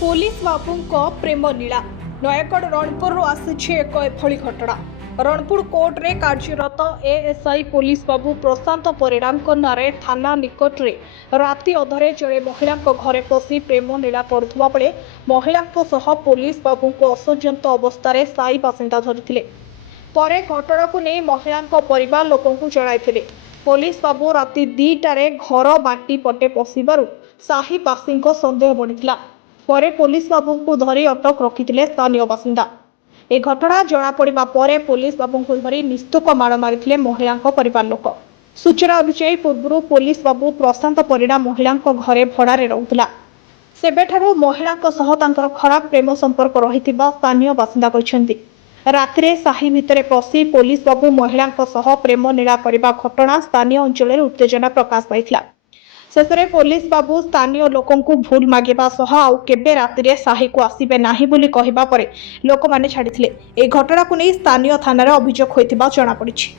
Police बाबूंको प्रेम लीला नयगढ़ रणपुर आसी एक एभली घटना। रणपुर कोर्ट रे कार्यरत एएसआई पुलिस बाबू प्रशांत परिड़ा नारे थाना निकट रे राति अधरे जड़े महिला घरे पशि प्रेम लीला करुवा बेले महिला पुलिस बाबू को असंयत अवस्था साई बासिंदा धरिथिले। परे घटना को नहीं महिला परिवार लोकंकु जणाइथिले। पुलिस बाबू राति 2टारे घर बाटी पटे पशिबारु साही बासींको संदेह बढ़िथिला। परे पुलिस बाबू को धरी अटक रखिथिले स्थानीय बासिंदा। ए घटना जना पड़िबा परे पुलिस बाबू को धरी निस्तुक माड़ मारिथिले महिला परिवार लोक। सूचना अनुसार पूर्व पुलिस बाबू प्रशांत परिड़ा महिला घरे भड़ारे रहुथिला। सेबेठारु महिला खराब प्रेम संपर्क रहिथिबा स्थानीय बासिंदा कहिसेंती। रात्रे साही भितरे पशि पुलिस बाबू महिला प्रेम लीला करने घटना स्थानीय अंचल उत्तेजना प्रकाश पाइथिला। शेषे पुलिस बाबू स्थानीय लोकंकु भूल मागिबा सह आउ केबे रातिरे साही को आसीबे नाही बोली कहिबा परे लोक माने छाडिथिले। ए घटना को नै स्थानीय थाना रे अभियोग होइथिबा जणा पड़िछि।